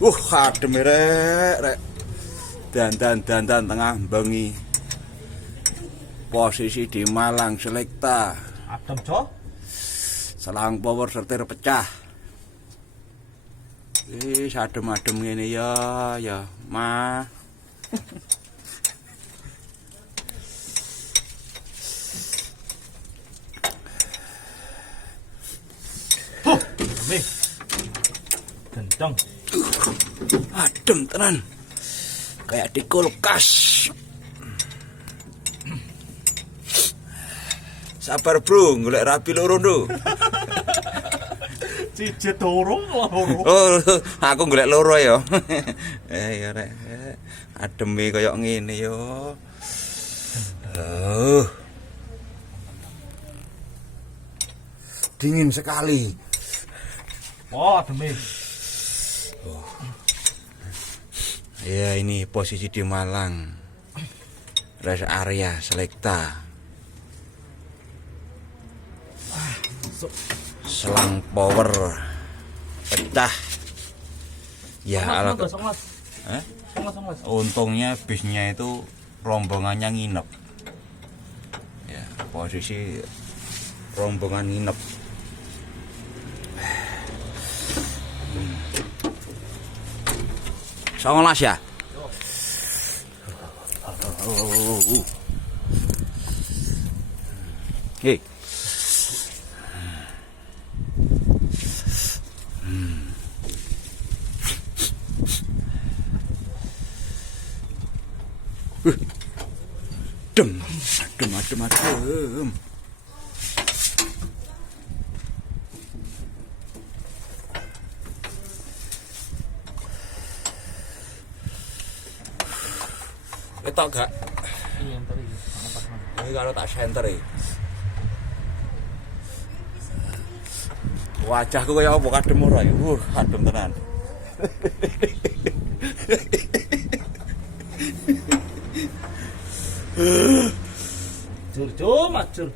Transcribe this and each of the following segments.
Adem rek. Dan tengah bengi. Posisi di Malang Selekta. Adem, Cok. Selang power setir pecah. Adem-adem ngene ya, Mah. Gendong. Adem tenan. Kayak di kulkas. Sabar, Bro, golek rapi loro ndo. Cijet loro. Oh, aku golek loro ya. Ya rek. Ademe kaya ngene yo. Dingin sekali. Adem. Ya, ini posisi di Malang. Rest area Selekta. Selang power pecah. Ya, untungnya bisnya itu rombongannya nginep. Ya, posisi rombongan nginep. Songolas ya. Hei. Adem. Ketok gak? Iya, entar iki. Ini kalau tak center ya. Wajahku kayak apa kadem ora ya? Adem tenan. Macur.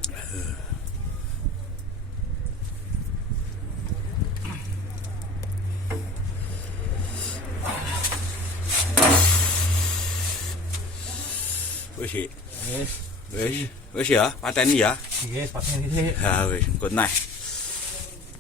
Wis ya, pateni ya. Yes, pateni. Ya wis, engko nah.